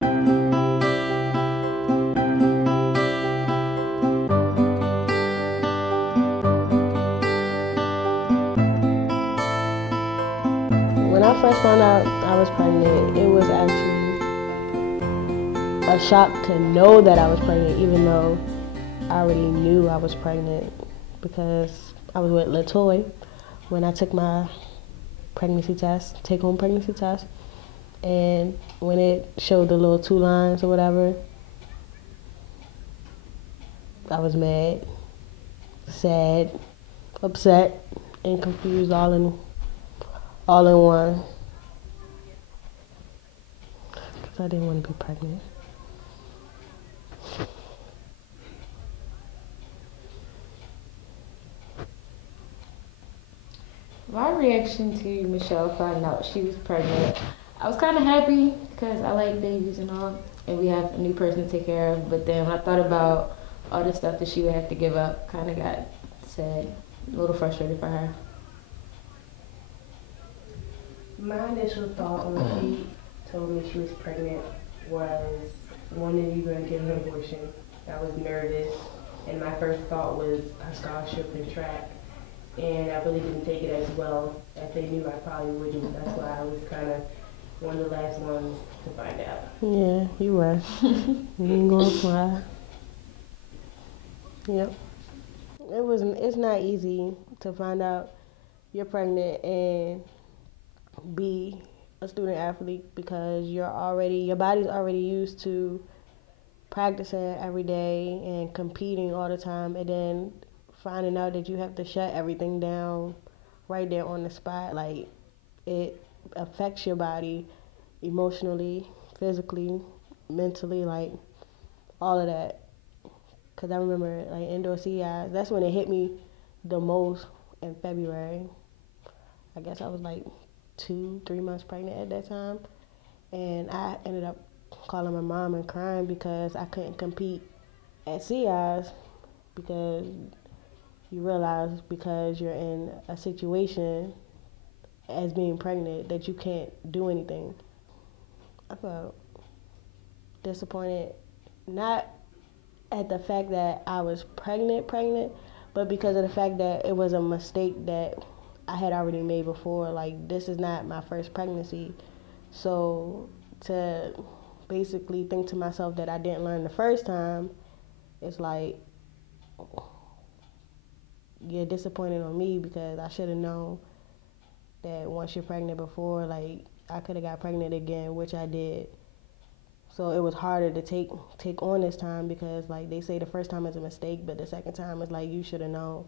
When I first found out I was pregnant, it was actually a shock to know that I was pregnant, even though I already knew I was pregnant because I was with Latoy when I took my pregnancy test, take-home pregnancy test, and when it showed the little 2 lines or whatever, I was mad, sad, upset, and confused all in one. Because I didn't want to be pregnant. My reaction to Michelle finding out she was pregnant, I was kind of happy because I like babies and all, and we have a new person to take care of. But then when I thought about all the stuff that she would have to give up, kind of got sad, a little frustrated for her. My initial thought when she told me she was pregnant was, when are you going to get an abortion? I was nervous, and my first thought was a scholarship in track. And I really didn't take it as well as they knew I probably wouldn't. That's why I was kind of one of the last ones to find out. Yeah, you were. You ain't gonna fly. Yep. It's not easy to find out you're pregnant and be a student athlete because your body's already used to practicing every day and competing all the time, and then finding out that you have to shut everything down right there on the spot, like, it affects your body emotionally, physically, mentally, like, all of that. Because I remember, like, indoor CI, that's when it hit me the most in February. I guess I was like 2, 3 months pregnant at that time. And I ended up calling my mom and crying because I couldn't compete at CIs because you realize because you're in a situation as being pregnant that you can't do anything. I felt disappointed, not at the fact that I was pregnant, but because of the fact that it was a mistake that I had already made before. Like, this is not my first pregnancy. So to basically think to myself that I didn't learn the first time, it's like, you're disappointed on me because I should have known that once you're pregnant before, like, I could have got pregnant again, which I did. So it was harder to take on this time because, like, they say the first time is a mistake, but the second time is like you should have known.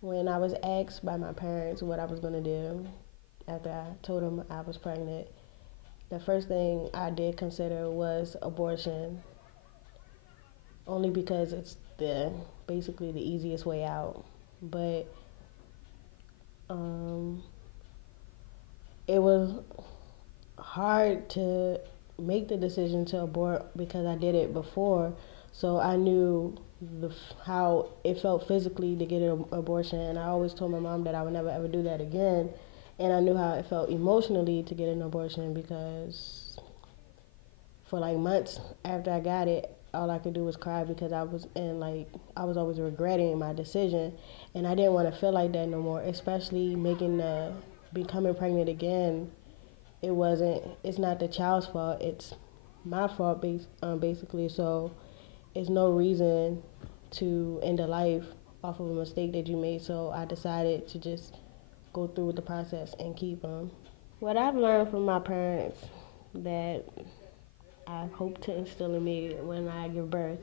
When I was asked by my parents what I was gonna do after I told them I was pregnant, the first thing I did consider was abortion, only because it's basically the easiest way out. But um, it was hard to make the decision to abort because I did it before, so I knew how it felt physically to get an abortion, and I always told my mom that I would never ever do that again. And I knew how it felt emotionally to get an abortion because for like months after I got it, all I could do was cry because I was always regretting my decision, and I didn't want to feel like that no more. Especially becoming pregnant again. It's not the child's fault. It's my fault, basically. So it's no reason to end a life off of a mistake that you made. So I decided to just go through with the process and keep them. What I've learned from my parents that I hope to instill in me when I give birth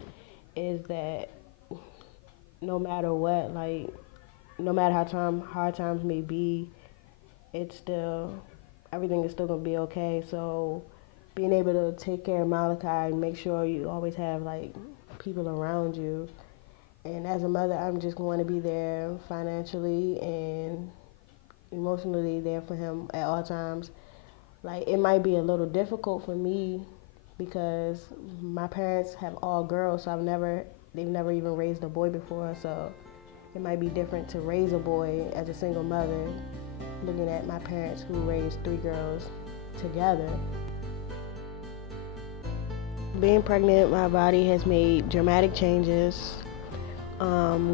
is that no matter what, like, no matter how hard times may be, it's still everything is still gonna be okay. So being able to take care of Malachi and make sure you always have like people around you. And as a mother, I'm just going to be there financially and emotionally there for him at all times. Like, it might be a little difficult for me because my parents have all girls, so they've never even raised a boy before. So it might be different to raise a boy as a single mother. looking at my parents who raised 3 girls together. Being pregnant, my body has made dramatic changes.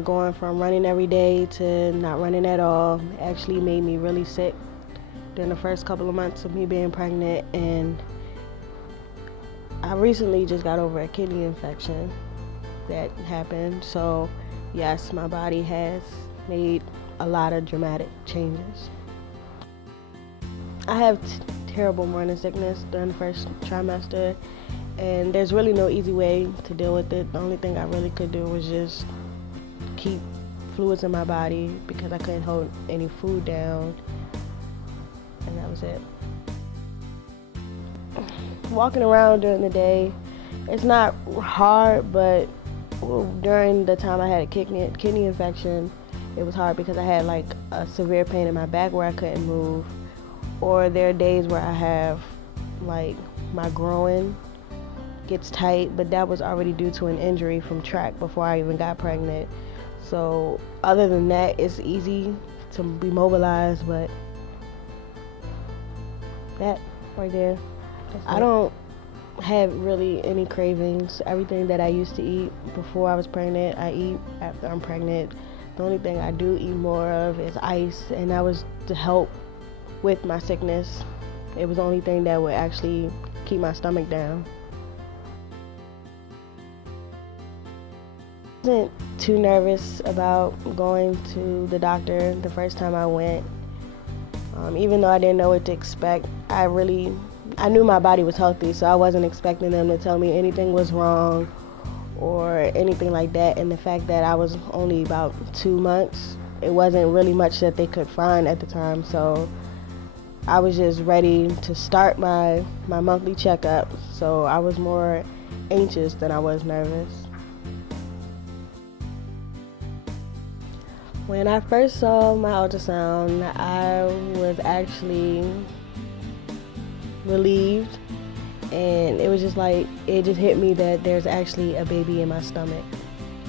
Going from running every day to not running at all actually made me really sick during the first couple of months of me being pregnant, and I recently just got over a kidney infection that happened. So yes, my body has made a lot of dramatic changes. I have terrible morning sickness during the first trimester, and there's really no easy way to deal with it. The only thing I really could do was just keep fluids in my body because I couldn't hold any food down, and that was it. Walking around during the day, it's not hard, but during the time I had a kidney infection, it was hard because I had like a severe pain in my back where I couldn't move, or there are days where I have like my groin gets tight, but that was already due to an injury from track before I even got pregnant. So other than that, it's easy to be mobilized, but that right there, I don't have really any cravings. Everything that I used to eat before I was pregnant, I eat after I'm pregnant. The only thing I do eat more of is ice, and that was to help with my sickness. It was the only thing that would actually keep my stomach down. I wasn't too nervous about going to the doctor the first time I went. Even though I didn't know what to expect, I knew my body was healthy, so I wasn't expecting them to tell me anything was wrong or anything like that. And the fact that I was only about 2 months, it wasn't really much that they could find at the time, so I was just ready to start my monthly checkup, so I was more anxious than I was nervous. When I first saw my ultrasound, I was actually relieved, and it was just like, it just hit me that there's actually a baby in my stomach.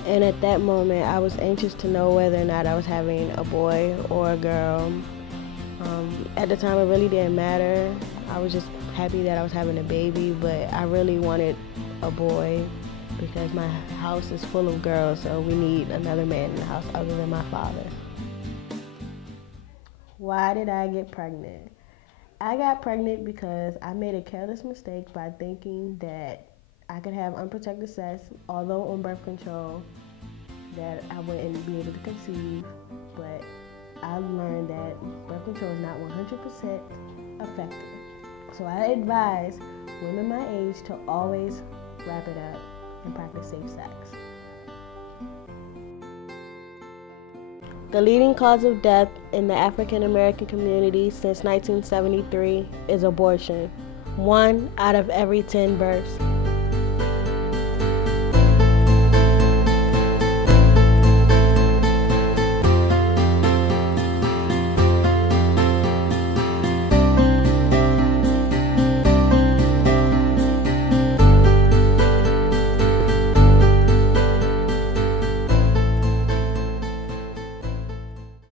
And at that moment, I was anxious to know whether or not I was having a boy or a girl. At the time, it really didn't matter. I was just happy that I was having a baby, but I really wanted a boy because my house is full of girls, so we need another man in the house other than my father. Why did I get pregnant? I got pregnant because I made a careless mistake by thinking that I could have unprotected sex, although on birth control, that I wouldn't be able to conceive, but I learned that birth control is not 100% effective. So I advise women my age to always wrap it up and practice safe sex. The leading cause of death in the African American community since 1973 is abortion. 1 out of every 10 births.